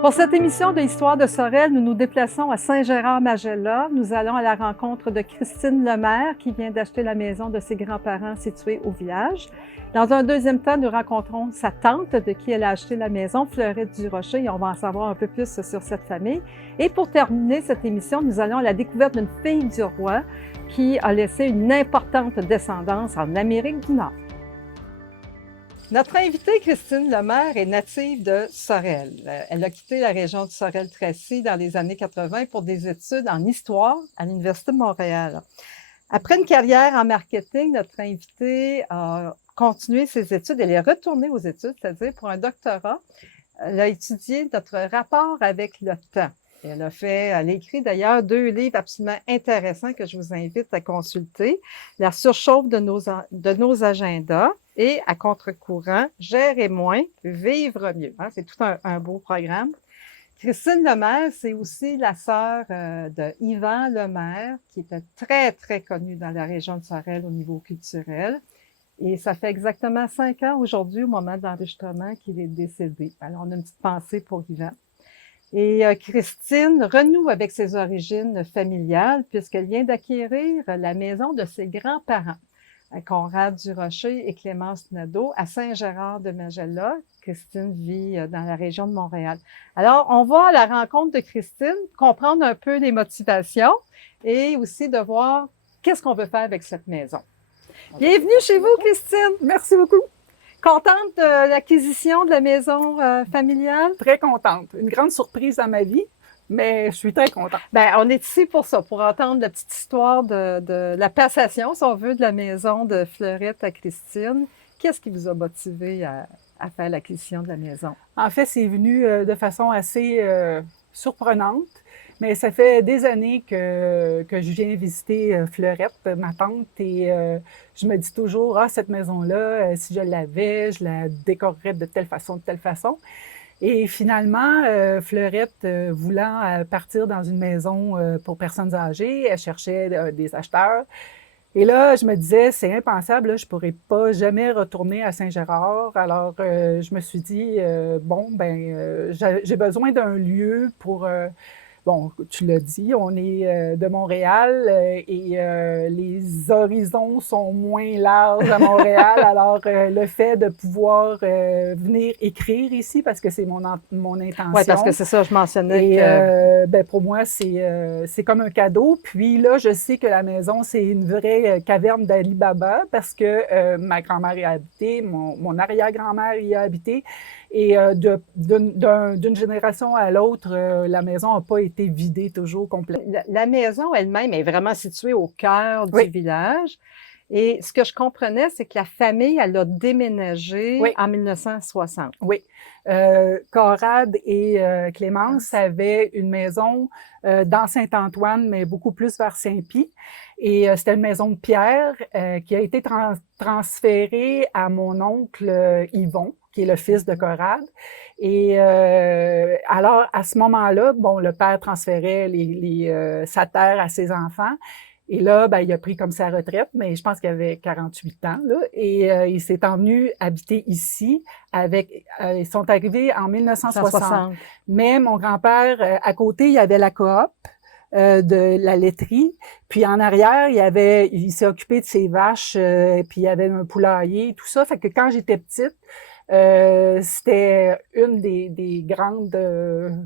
Pour cette émission de l'Histoire de Sorel, nous nous déplaçons à Saint-Gérard-Magella. Nous allons à la rencontre de Christine Lemaire qui vient d'acheter la maison de ses grands-parents située au village. Dans un deuxième temps, nous rencontrons sa tante de qui elle a acheté la maison, Fleurette Durocher, et on va en savoir un peu plus sur cette famille. Et pour terminer cette émission, nous allons à la découverte d'une fille du roi qui a laissé une importante descendance en Amérique du Nord. Notre invitée, Christine Lemaire, est native de Sorel. Elle a quitté la région de Sorel-Tracy dans les années 80 pour des études en histoire à l'Université de Montréal. Après une carrière en marketing, notre invitée a continué ses études. Elle est retournée aux études, c'est-à-dire pour un doctorat. Elle a étudié notre rapport avec le temps. Elle a écrit d'ailleurs 2 livres absolument intéressants que je vous invite à consulter. La surchauffe de nos agendas et à contre-courant, gérer moins, vivre mieux. C'est tout un beau programme. Christine Lemaire, c'est aussi la sœur de Yvan Lemaire, qui était très, très connu dans la région de Sorel au niveau culturel. Et ça fait exactement 5 ans aujourd'hui, au moment de l'enregistrement, qu'il est décédé. Alors, on a une petite pensée pour Yvan. Et Christine renoue avec ses origines familiales puisqu'elle vient d'acquérir la maison de ses grands-parents, Conrad Durocher et Clémence Nadeau, à Saint-Gérard-de-Magella. Christine vit dans la région de Montréal. Alors, on va à la rencontre de Christine, comprendre un peu les motivations et aussi de voir qu'est-ce qu'on veut faire avec cette maison. Bienvenue chez vous, Christine. Merci beaucoup. Contente de l'acquisition de la maison familiale? Très contente. Une grande surprise dans ma vie, mais je suis très contente. Bien, on est ici pour ça, pour entendre la petite histoire de la passation, si on veut, de la maison de Fleurette à Christine. Qu'est-ce qui vous a motivé à faire l'acquisition de la maison? En fait, c'est venu de façon assez surprenante, mais ça fait des années que je viens visiter Fleurette, ma tante, et je me dis toujours, cette maison-là, si je l'avais, je la décorerais de telle façon, de telle façon. Et finalement, Fleurette, voulant partir dans une maison pour personnes âgées, elle cherchait des acheteurs. Et là, je me disais, c'est impensable, là, je pourrais pas jamais retourner à Saint-Gérard. Alors, je me suis dit, j'ai besoin d'un lieu pour... Bon, tu l'as dit, on est de Montréal et les horizons sont moins larges à Montréal. Alors, le fait de pouvoir venir écrire ici, parce que c'est mon intention. Oui, parce que c'est ça, je mentionnais Et que... pour moi, c'est comme un cadeau. Puis là, je sais que la maison, c'est une vraie caverne d'Ali Baba parce que ma grand-mère y a habité, mon arrière-grand-mère y a habité. Et d'une génération à l'autre, la maison n'a pas été vidée toujours complètement. La maison elle-même est vraiment située au cœur du Oui. village. Et ce que je comprenais, c'est que la famille, elle a déménagé Oui. en 1960. Oui. Conrad et Clémence avaient une maison dans Saint-Antoine, mais beaucoup plus vers Saint-Pie. Et c'était une maison de pierre qui a été transférée à mon oncle Yvon, qui est le fils de Conrad. Et alors, à ce moment-là, bon, le père transférait sa terre à ses enfants. Et là, ben, il a pris comme sa retraite, mais je pense qu'il avait 48 ans, là, et il s'est envenu habiter ici ils sont arrivés en 1960. 160. Mais mon grand-père, à côté, il y avait la coop de la laiterie, puis en arrière, il s'est occupé de ses vaches, puis il y avait un poulailler, tout ça. Fait que quand j'étais petite, c'était une des grandes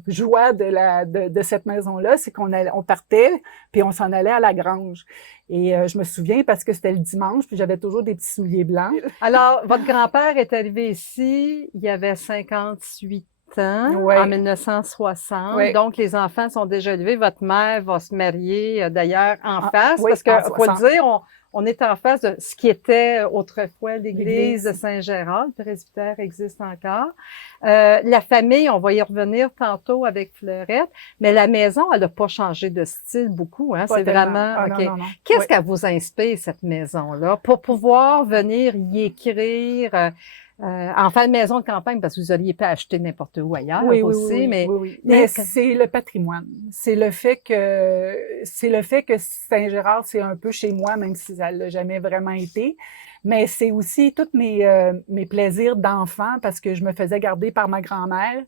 joies de cette maison-là, c'est on partait puis on s'en allait à la grange. Et je me souviens parce que c'était le dimanche, puis j'avais toujours des petits souliers blancs. Alors, votre grand-père est arrivé ici, il y avait 58 ans, Ouais. en 1960. Ouais. Donc, les enfants sont déjà élevés. Votre mère va se marier, d'ailleurs, en face, oui, parce que, en faut le 60. dire, on est en face de ce qui était autrefois l'église de Saint-Gérard. Le presbytère existe encore. La famille, on va y revenir tantôt avec Fleurette, mais la maison, elle n'a pas changé de style beaucoup. Hein? C'est tellement. vraiment... OK. Non. Qu'est-ce qu'elle vous inspire, cette maison-là, pour pouvoir venir y écrire... en fin de maison de campagne, parce que vous auriez pu acheter n'importe où ailleurs aussi, mais... Mais c'est le patrimoine. C'est le fait que Saint-Gérard, c'est un peu chez moi, même si ça l'a jamais vraiment été. Mais c'est aussi tous mes plaisirs d'enfant, parce que je me faisais garder par ma grand-mère.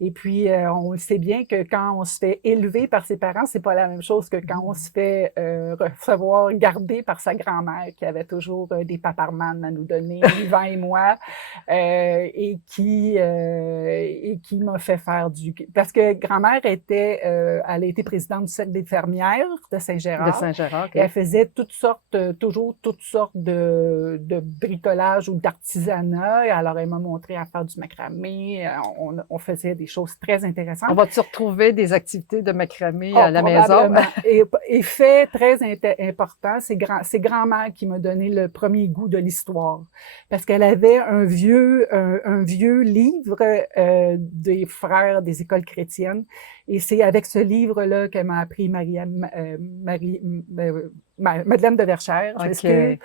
Et puis, on sait bien que quand on se fait élever par ses parents, c'est pas la même chose que quand on se fait recevoir, garder par sa grand-mère, qui avait toujours des paparmanes à nous donner, Yvan et moi, et qui m'a fait faire du... Parce que grand-mère était, elle a été présidente du Cercle des fermières de Saint-Gérard. De Saint-Gérard, Et elle faisait toujours toutes sortes de bricolage ou d'artisanat. Et alors, elle m'a montré à faire du macramé. On faisait des choses très intéressantes. On va-tu retrouver des activités de macramé à la maison? Et fait très important, c'est grand-mère qui m'a donné le premier goût de l'histoire. Parce qu'elle avait un vieux livre des frères des écoles chrétiennes. Et c'est avec ce livre-là qu'elle m'a appris Madeleine de Verchères, je m'excuse.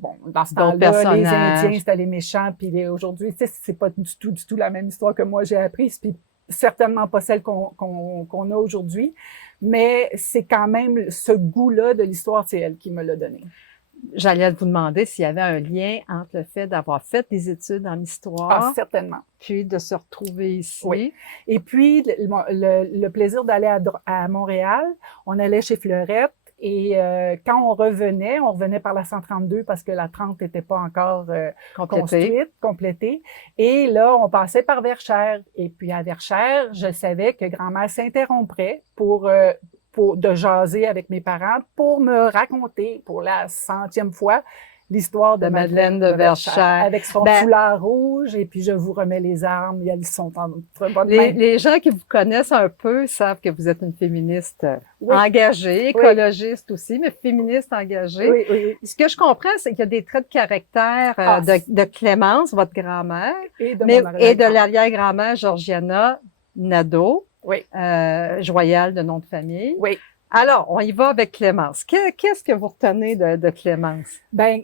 Bon, dans ce temps-là, les Indiens, c'était les méchants, puis aujourd'hui, tu sais, c'est pas du tout la même histoire que moi j'ai apprise, puis certainement pas celle qu'on a aujourd'hui, mais c'est quand même ce goût-là de l'histoire, c'est elle qui me l'a donné. J'allais vous demander s'il y avait un lien entre le fait d'avoir fait des études en histoire. Ah, certainement. Puis de se retrouver ici. Oui. Et puis, le plaisir d'aller à Montréal, on allait chez Fleurette. Et quand on revenait par la 132 parce que la 30 n'était pas encore complétée. Et là, on passait par Verchères. Et puis à Verchères, je savais que grand-mère s'interromprait de jaser avec mes parents pour me raconter pour la 100e fois l'histoire de Madeleine de Verchères avec son foulard rouge, et puis je vous remets les armes, elles sont en très bonne main. Les gens qui vous connaissent un peu savent que vous êtes une féministe engagée, écologiste aussi, mais féministe engagée. Oui. Ce que je comprends, c'est qu'il y a des traits de caractère de Clémence, votre grand-mère, et de l'arrière-grand-mère Georgiana Nadeau. Oui. Joyal de nom de famille. Oui. Alors, on y va avec Clémence. Qu'est-ce que vous retenez de Clémence? Ben,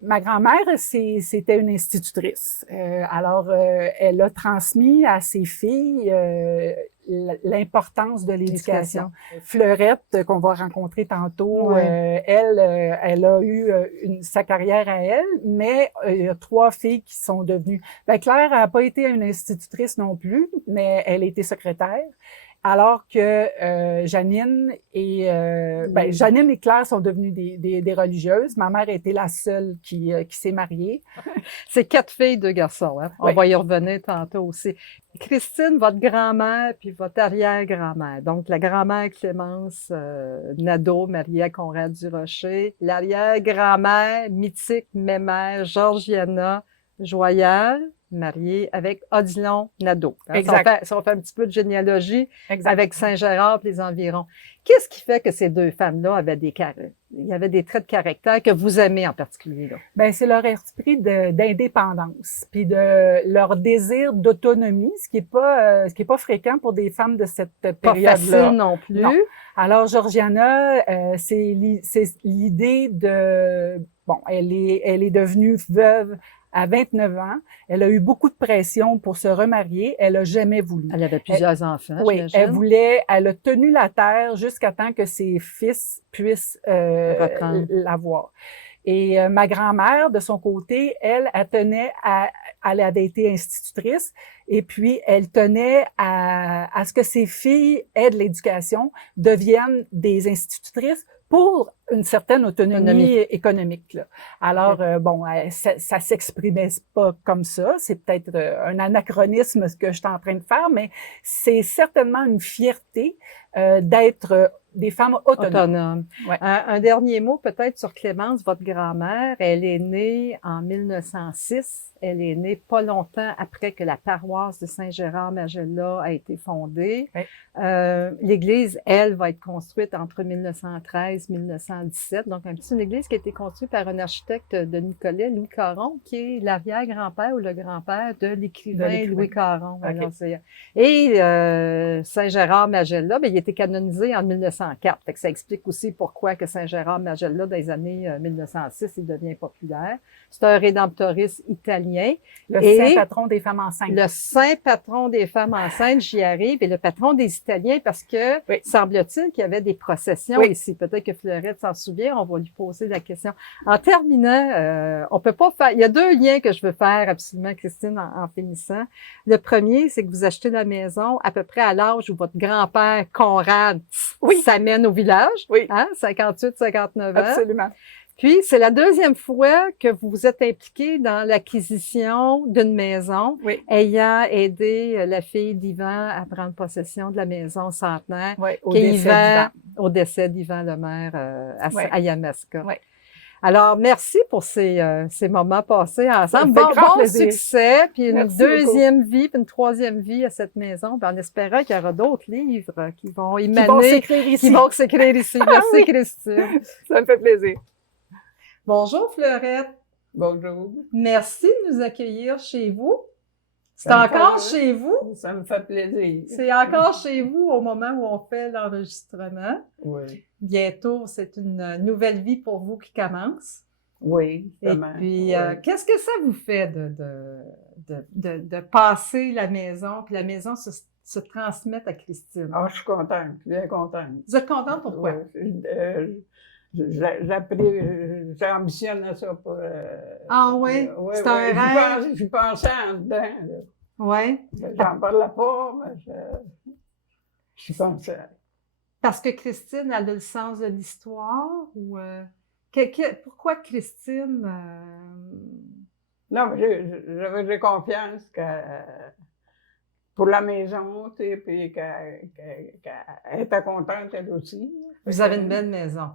ma grand-mère, c'était une institutrice. Alors, elle a transmis à ses filles l'importance de l'éducation. Fleurette, qu'on va rencontrer tantôt, elle a eu sa carrière à elle, mais il y a 3 filles qui sont devenues... Ben, Claire n'a pas été une institutrice non plus, mais elle a été secrétaire. Alors que Janine et Claire sont devenues des religieuses. Ma mère était la seule qui s'est mariée. C'est 4 filles, 2 garçons. Hein? On va y revenir tantôt aussi. Christine, votre grand-mère puis votre arrière-grand-mère. Donc, la grand-mère Clémence Nadeau, mariée à Conrad Durocher. L'arrière-grand-mère mythique, mémère, Georgiana Joyal, mariée avec Odilon Nadeau. Exact. Ça, on fait un petit peu de généalogie avec Saint-Gérard et les environs. Qu'est-ce qui fait que ces 2 femmes-là avaient il y avait des traits de caractère que vous aimez en particulier, là? Ben, c'est leur esprit d'indépendance, puis de leur désir d'autonomie, ce qui est pas fréquent pour des femmes de cette période-là. Pas facile non plus. Non. Alors, Georgiana, c'est l'idée de... Bon, elle est devenue veuve à 29 ans. Elle a eu beaucoup de pression pour se remarier. Elle a jamais voulu. Elle avait plusieurs enfants, oui, elle a tenu la terre jusqu'à temps que ses fils puissent l'avoir. Et ma grand-mère, de son côté, elle tenait elle avait été institutrice, et puis elle tenait à ce que ses filles aient de l'éducation, deviennent des institutrices pour une certaine autonomie économique. Là. Alors, ça s'exprimait pas comme ça. C'est peut-être un anachronisme ce que je suis en train de faire, mais c'est certainement une fierté d'être des femmes autonomes. Ouais. Un dernier mot peut-être sur Clémence, votre grand-mère. Elle est née en 1906. Elle est née pas longtemps après que la paroisse de Saint-Gérard-Magella a été fondée. Oui. L'église, elle, va être construite entre 1913 et 1917. Donc, c'est une église qui a été construite par un architecte de Nicolet, Louis Caron, qui est l'arrière-grand-père ou le grand-père de l'écrivain Louis Caron. Okay. Et Saint-Gérard-Magella, il a été canonisé en 1913. 1904. Fait que ça explique aussi pourquoi que Saint-Gérard-Majella, dans les années 1906, il devient populaire. C'est un rédemptoriste italien. Le Et saint patron des femmes enceintes. le saint patron des femmes enceintes, j'y arrive, et le patron des Italiens, parce que semble-t-il qu'il y avait des processions ici. Peut-être que Fleurette s'en souvient, on va lui poser la question. En terminant, on peut pas faire... Il y a deux liens que je veux faire absolument, Christine, en finissant. Le premier, c'est que vous achetez la maison à peu près à l'âge où votre grand-père Conrad s'amène au village, 58, 59 ans. Absolument. Puis, c'est la deuxième fois que vous vous êtes impliqué dans l'acquisition d'une maison, ayant aidé la fille d'Yvan à prendre possession de la maison centenaire, au décès d'Yvan Lemaire à Yamaska. Alors, merci pour ces moments passés ensemble. Bon succès, puis une deuxième vie, puis une troisième vie à cette maison. Puis en espérant qu'il y aura d'autres livres qui vont émaner, qui vont s'écrire ici. Merci, Christine. Ça me fait plaisir. Bonjour, Fleurette. Bonjour. Merci de nous accueillir chez vous. C'est encore chez vous? Ça me fait plaisir. C'est encore chez vous au moment où on fait l'enregistrement. Oui. Bientôt, c'est une nouvelle vie pour vous qui commence. Oui, Et puis, qu'est-ce que ça vous fait de passer la maison, puis la maison se transmette à Christine? Ah, je suis contente, bien contente. Vous êtes contente pourquoi? J'ambitionne à ça pour... ah oui? C'est un rêve? Je pensais en dedans. Oui. J'en parlais pas, mais je pensais. Parce que Christine, elle a le sens de l'histoire? Ou pourquoi Christine? Non, mais j'ai confiance pour la maison, tu sais, puis qu'elle était contente, elle aussi. Vous avez une belle maison.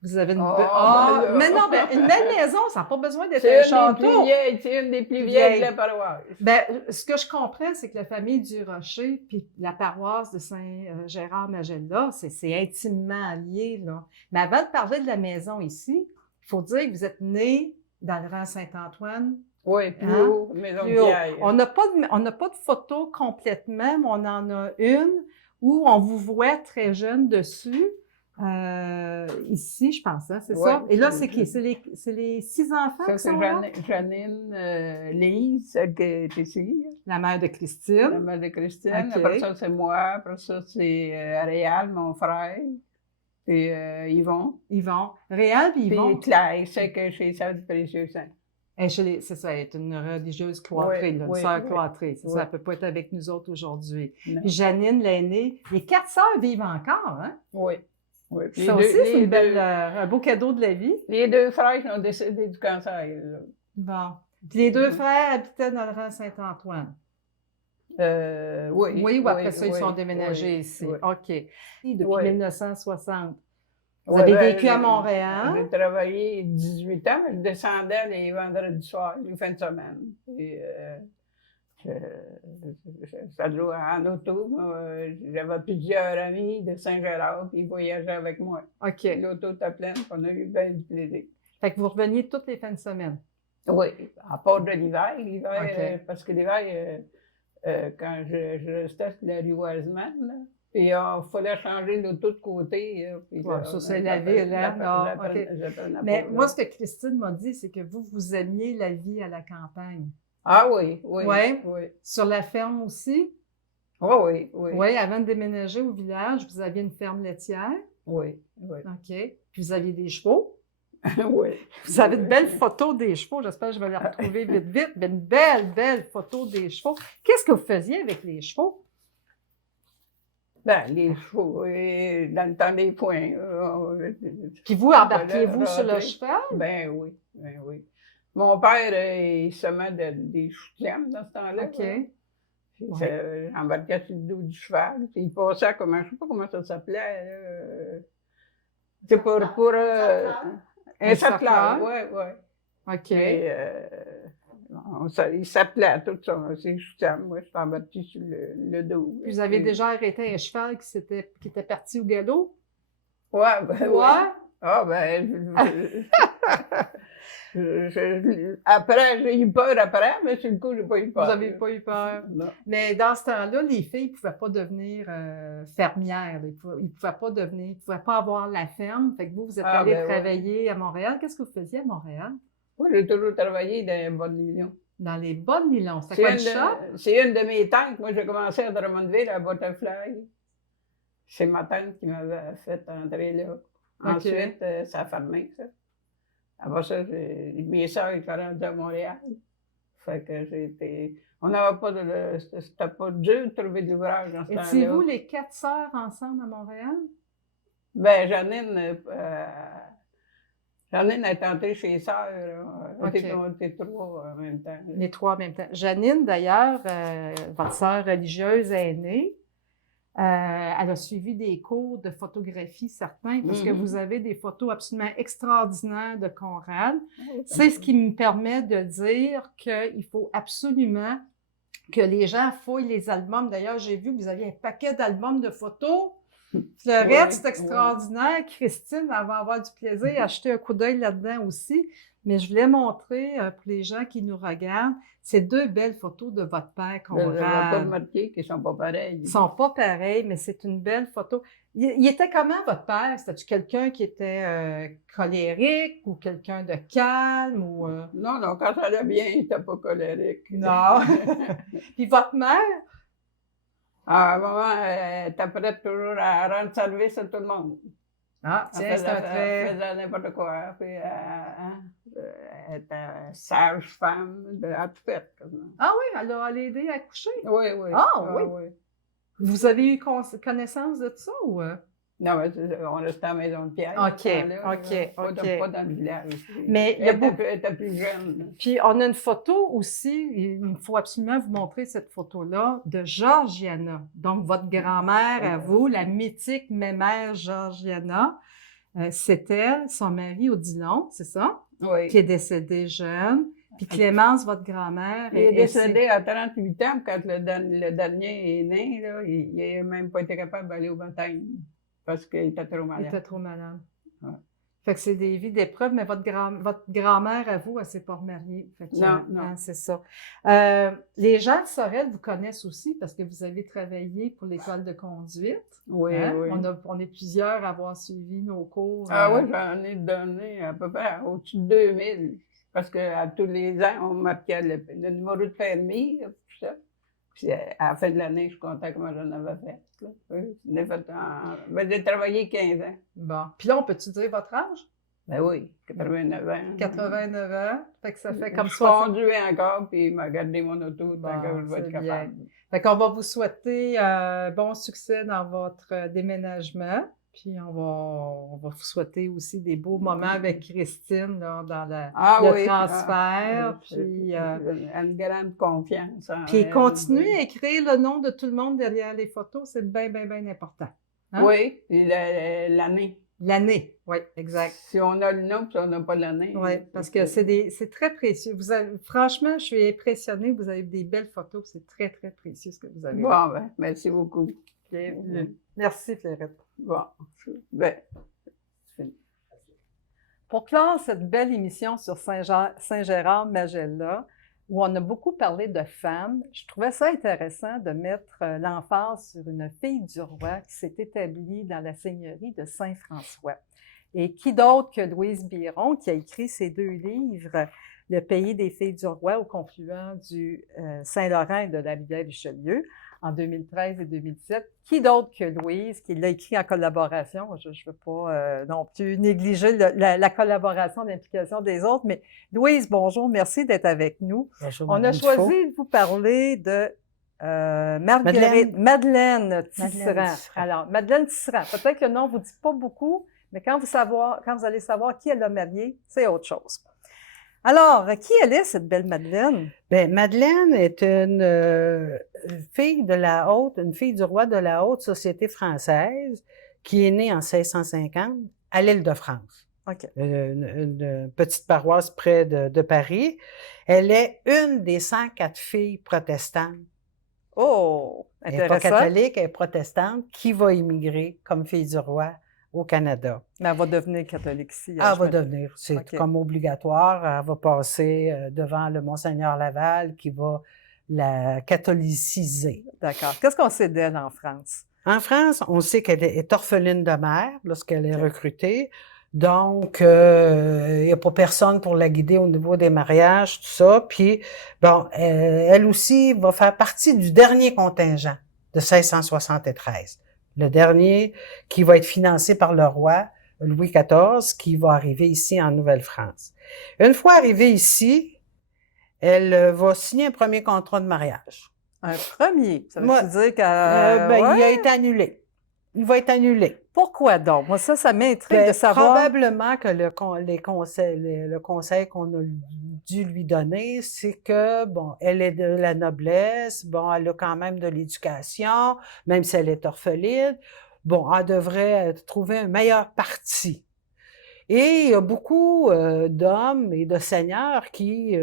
Vous avez une mais non, une belle maison, ça n'a pas besoin d'être un château. C'est une des plus vieilles de la paroisse. Ben, ce que je comprends, c'est que la famille du Rocher puis la paroisse de Saint-Gérard-Majella, c'est intimement lié, là. Mais avant de parler de la maison ici, il faut dire que vous êtes né dans le rang Saint-Antoine. Oui, plus haut, maison de vieille. On n'a pas de photo complètement, mais on en a une où on vous voit très jeune dessus. Ici, je pense, hein, c'est ça? Et là, c'est qui? C'est les 6 enfants qui sont là? Janine, Lise, celle qui est ici. La mère de Christine. La mère de Christine. Après ça, c'est moi. Après ça, c'est Réal, mon frère. Puis Yvon. Réal puis Yvon. Puis Claire, c'est que chez Sœur du Précieux Saint. C'est ça, elle est une religieuse cloîtrée, une sœur cloîtrée. C'est ça, elle ne peut pas être avec nous autres aujourd'hui. Puis Janine, l'aînée. Les 4 sœurs vivent encore, hein? Oui. Oui, ça aussi, c'est un beau cadeau de la vie. Les 2 frères qui ont décédé du cancer. Là. Bon. Puis les 2 frères habitaient dans le rang Saint-Antoine. Oui, ou après ça, ils sont déménagés ici. Oui. OK. Depuis 1960. Vous avez vécu à Montréal? J'ai travaillé 18 ans, mais je descendais les vendredis soirs, les fins de semaine. Et, ça jouait en auto. J'avais plusieurs amis de Saint-Gérard qui voyageaient avec moi. OK. L'auto était pleine, on a eu bien du plaisir. Fait que vous reveniez toutes les fins de semaine? Oui, à part de l'hiver. Parce que l'hiver, quand je restais sur la rue Wiseman, puis il fallait changer l'auto de côté. Ça, c'est la ville, hein? Mais moi, ce que Christine m'a dit, c'est que vous aimiez la vie à la campagne. Ah oui. Sur la ferme aussi? Oui. Oui, avant de déménager au village, vous aviez une ferme laitière? Oui. OK. Puis vous aviez des chevaux? Oui. Vous avez de belles photos des chevaux. J'espère que je vais les retrouver vite. Mais une belle photo des chevaux. Qu'est-ce que vous faisiez avec les chevaux? Ben, les chevaux, dans le temps des points. Puis vous, embarquiez-vous sur le cheval? Ben oui. Mon père, il semait des choux-de dans ce temps-là. OK. J'embarquais sur le dos du cheval. Puis il passait je ne sais pas comment ça s'appelait. C'est pour un sacleur. Oui. OK. Il s'appelait tout ça. C'est choux-de moi, je suis embarquée sur le dos. Puis vous avez déjà arrêté un cheval qui était parti au galop? Oui. Ah, ben, après, j'ai eu peur après, mais sur le coup, j'ai pas eu Vous peur. n'avez pas eu peur. Non. Mais dans ce temps-là, les filles ne pouvaient pas devenir fermières. Ils ne pouvaient pas avoir la ferme. Fait que vous êtes Ah, allé ben ouais. travailler à Montréal. Qu'est-ce que vous faisiez à Montréal? Moi, j'ai toujours travaillé dans les bonnes nylons. Dans les bonnes nylons. C'était quoi, une shop? C'est une de mes tantes. Moi, j'ai commencé à Drummondville, à Butterfly. C'est ma tante qui m'avait fait entrer là. Ensuite, ça a fermé, ça. Après ça, mes soeurs étaient rendues à Montréal. Fait que j'ai été... On n'avait pas de... C'était pas dur de trouver de l'ouvrage dans ce temps-là. Étiez-vous les 4 sœurs ensemble à Montréal? Ben, Janine est entrée chez les sœurs. On était 3 en même temps. Les 3 en même temps. Janine, d'ailleurs, votre sœur religieuse aînée, elle a suivi des cours de photographie certains, parce que vous avez des photos absolument extraordinaires de Conrad. C'est ce qui me permet de dire qu'il faut absolument que les gens fouillent les albums. D'ailleurs, j'ai vu que vous aviez un paquet d'albums de photos. Fleurette, c'est extraordinaire. Christine, elle va avoir du plaisir à jeter un coup d'œil là-dedans aussi. Mais je voulais montrer pour les gens qui nous regardent ces 2 belles photos de votre père, Conrad. Je ne vais pas remarquer qu'ils ne sont pas pareils. Ils ne sont pas pareils, mais c'est une belle photo. Il était comment, votre père? C'était-tu quelqu'un qui était colérique ou quelqu'un de calme? Ou, Non, quand ça allait bien, il n'était pas colérique. Non. Puis votre mère? À un moment, elle était prête toujours à rendre service à tout le monde. Ah, tiens, c'est un trait... Elle faisait n'importe quoi. Puis, elle était sage-femme, à tout fait. Ah oui, elle a aidé à coucher? Oui, oui. Ah oui? Vous avez eu connaissance de tout ça ou... Non, mais on restait à la maison de Pierre. OK. Pas dans le village. Mais elle était plus jeune. Puis, on a une photo aussi, il faut absolument vous montrer cette photo-là, de Georgiana. Donc, votre grand-mère à vous, la mythique mémère Georgiana, c'est elle, son mari Odilon, c'est ça? Oui. Qui est décédé jeune. Puis Clémence, votre grand-mère... Il est décédé à 38 ans, quand le dernier est né, là, il n'a même pas été capable d'aller au baptême. Parce qu'il était trop malade. Il était trop malade. Ouais. Fait que c'est des vies d'épreuves, mais votre grand-mère, à vous, elle ne s'est pas remariée. Fait que, non. C'est ça. Les gens de Sorel vous connaissent aussi parce que vous avez travaillé pour l'école de conduite. Oui, oui. On est plusieurs à avoir suivi nos cours. Ah oui, j'en ai donné à peu près au-dessus de 2000. Parce qu'à tous les ans, on marquait le numéro de permis, tout ça. Puis à la fin de l'année, je suis content comment j'en avais fait. Là. Oui, j'ai travaillé 15 ans. Bon. Puis là, on peut-tu dire votre âge? Ben oui, 89 ans. 89 ans. Fait que ça fait comme ça. Je conduis encore, puis il m'a gardé mon auto tant que je vais être capable. Fait qu'on va vous souhaiter bon succès dans votre déménagement. Puis on va vous souhaiter aussi des beaux moments avec Christine là, dans le transfert. Puis une grande confiance. Puis continuez à écrire le nom de tout le monde derrière les photos, c'est bien, bien, bien important. Hein? Oui, puis l'année. L'année, oui, exact. Si on a le nom, puis on n'a pas l'année. Oui, parce que c'est très précieux. Franchement, je suis impressionnée. Vous avez des belles photos. C'est très, très précieux ce que vous avez. Bon, ben, merci beaucoup. Bienvenue. Merci, Fleurette. Bon, ben, c'est fini. Pour clore cette belle émission sur Saint-Gérard-Magella, où on a beaucoup parlé de femmes, je trouvais ça intéressant de mettre l'emphase sur une fille du roi qui s'est établie dans la seigneurie de Saint-François. Et qui d'autre que Louise Biron, qui a écrit ces 2 livres, Le pays des filles du roi au confluent du Saint-Laurent et de la rivière Richelieu, en 2013 et 2017. Qui d'autre que Louise, qui l'a écrit en collaboration? Je ne veux pas non plus négliger la collaboration, l'implication des autres, mais Louise, bonjour, merci d'être avec nous. Bonjour, on a choisi de vous parler de Madeleine Tisserand. Alors, Madeleine Tisserand, peut-être que le nom ne vous dit pas beaucoup, mais quand vous allez savoir qui elle a marié, c'est autre chose. Alors, qui elle est, cette belle Madeleine? Bien, Madeleine est une fille de la haute, une fille du roi de la haute société française qui est née en 1650 à l'Île-de-France. OK. Une petite paroisse près de Paris. Elle est une des 104 filles protestantes. Oh! Elle n'est pas catholique, elle est protestante, qui va immigrer comme fille du roi au Canada. Mais elle va devenir catholique ici. Elle va devenir, c'est OK. comme obligatoire, elle va passer devant le Monseigneur Laval qui va la catholiciser. D'accord. Qu'est-ce qu'on sait d'elle en France? En France, on sait qu'elle est orpheline de mère lorsqu'elle est recrutée. Donc, il n'y a pas personne pour la guider au niveau des mariages, tout ça. Puis, bon, elle aussi va faire partie du dernier contingent de 1673. Le dernier qui va être financé par le roi Louis XIV, qui va arriver ici en Nouvelle-France. Une fois arrivée ici, elle va signer un premier contrat de mariage. Un premier? Ça veut Ouais. dire qu'elle... Il ouais? a été annulé. Il va être annulé. Pourquoi donc? Moi, ça m'intrigue Ben, de savoir... probablement que le conseil qu'on a dû lui donner, c'est que, bon, elle est de la noblesse, bon, elle a quand même de l'éducation, même si elle est orpheline, bon, elle devrait trouver un meilleur parti. Et il y a beaucoup d'hommes et de seigneurs qui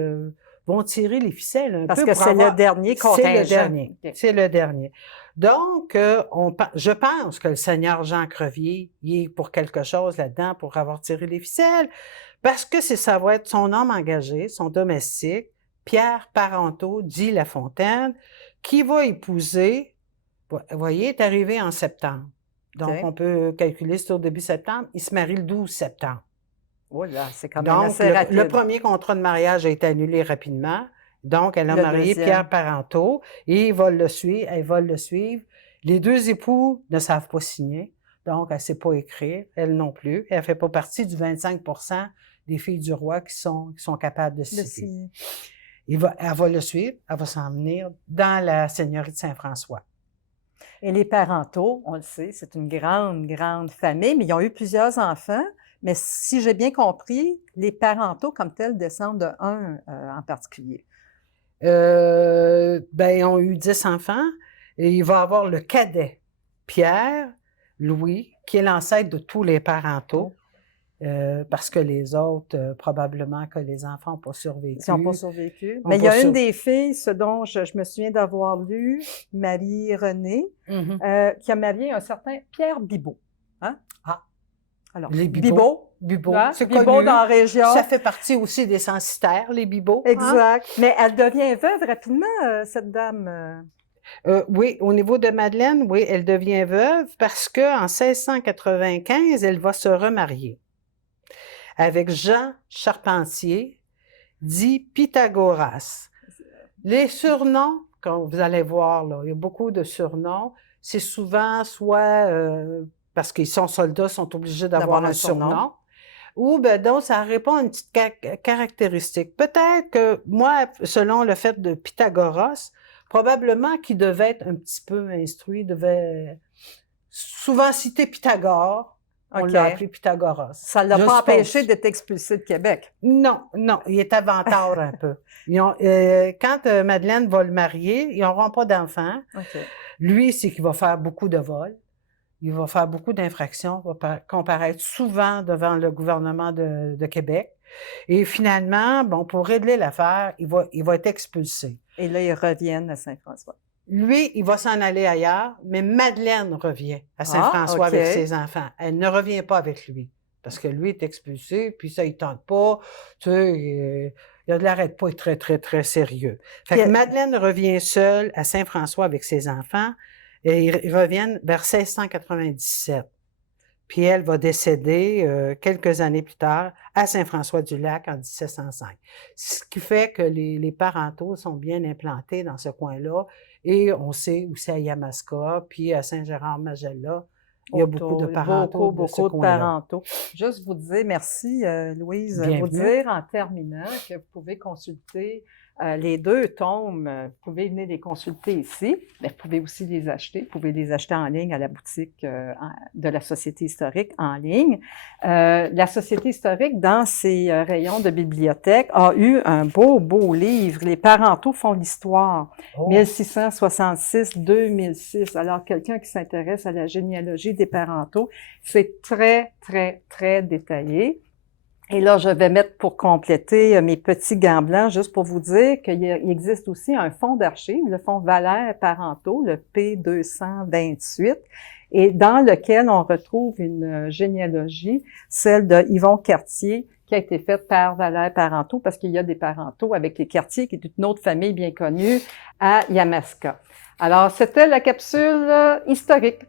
vont tirer les ficelles un Parce peu que pour c'est avoir... le dernier contingent. C'est le dernier. OK. C'est le dernier. Donc, je pense que le seigneur Jean Crevier, il est pour quelque chose là-dedans pour avoir tiré les ficelles, parce que ça va être son homme engagé, son domestique, Pierre Parenteau, dit Lafontaine, qui va épouser, vous voyez, est arrivé en septembre. Donc, OK. on peut calculer c'est au début septembre. Il se marie le 12 septembre. Oh là, c'est quand même Donc, assez rapide. le premier contrat de mariage a été annulé rapidement. Donc, elle a Le marié deuxième. Pierre Parenteau et il va le suivre, elle va le suivre. Les deux époux ne savent pas signer, donc elle ne sait pas écrire, elle non plus. Elle ne fait pas partie du 25% des filles du roi qui sont capables de Le signer. signer. Elle va le suivre, elle va s'en venir dans la seigneurie de Saint-François. Et les Parenteau, on le sait, c'est une grande, grande famille, mais ils ont eu plusieurs enfants. Mais si j'ai bien compris, les Parenteau, comme tels, descendent de un en particulier. Ils ont eu 10 enfants et il va avoir le cadet, Pierre, Louis, qui est l'ancêtre de tous les Parenteau, parce que les autres, probablement que les enfants n'ont pas survécu. Ils n'ont pas survécu. Ont Mais il y pas a une sur- des filles, ce dont je me souviens d'avoir lu, Marie-Renée, Mhm. qui a marié un certain Pierre Bibeau. Hein? Ah. Alors, Les Bibeau. Bibeau, Hein? c'est Bibeau connu. dans la région. Ça fait partie aussi des censitaires, les Bibeaux. hein? Exact. Mais elle devient veuve rapidement, cette dame. Oui, au niveau de Madeleine, oui, elle devient veuve parce qu'en 1695, elle va se remarier avec Jean Charpentier, dit Pythagoras. Les surnoms, comme vous allez voir, là, il y a beaucoup de surnoms. C'est souvent soit parce qu'ils sont soldats, sont obligés d'avoir un surnom. Ou ben donc, ça répond à une petite caractéristique. Peut-être que moi, selon le fait de Pythagoras, probablement qu'il devait être un petit peu instruit, devait souvent citer Pythagore. On OK. l'a appelé Pythagoras. Ça ne l'a Je pas suppose. empêché d'être expulsé de Québec. Non, il est avantard un peu. Quand Madeleine va le marier, ils n'auront pas d'enfants. OK. Lui, c'est qu'il va faire beaucoup de vols. Il va faire beaucoup d'infractions, va comparaître souvent devant le gouvernement de Québec. Et finalement, bon, pour régler l'affaire, il va être expulsé. Et là, ils reviennent à Saint-François. Lui, il va s'en aller ailleurs, mais Madeleine revient à Saint-François OK. avec ses enfants. Elle ne revient pas avec lui, parce que lui est expulsé, puis ça, il ne tente pas. Tu sais, il a de l'air d'être pas très, très, très sérieux. Fait que Puis- Madeleine revient seule à Saint-François avec ses enfants, et ils reviennent vers 1697. Puis elle va décéder quelques années plus tard à Saint-François-du-Lac en 1705. Ce qui fait que les Parenteau sont bien implantés dans ce coin-là. Et on sait où c'est à Yamaska, puis à Saint-Gérard-Magella. Il y a beaucoup de Parenteau de ce Beaucoup de coin-là. Parenteau. Juste vous dire, merci Louise, vous Bienvenue. dire en terminant que vous pouvez consulter les deux tomes, vous pouvez venir les consulter ici, mais vous pouvez aussi les acheter. Vous pouvez les acheter en ligne à la boutique de la Société historique en ligne. La Société historique, dans ses rayons de bibliothèque, a eu un beau livre. Les Parenteau font l'histoire. Oh. 1666-2006. Alors, quelqu'un qui s'intéresse à la généalogie des Parenteau, c'est très, très, très détaillé. Et là, je vais mettre pour compléter mes petits gants blancs, juste pour vous dire qu'il existe aussi un fonds d'archives, le fonds Valère Parenteau, le P228. et dans lequel on retrouve une généalogie, celle de Yvon Cartier, qui a été faite par Valère Parenteau, parce qu'il y a des Parenteau avec les Cartier, qui est une autre famille bien connue, à Yamaska. Alors, c'était la capsule historique.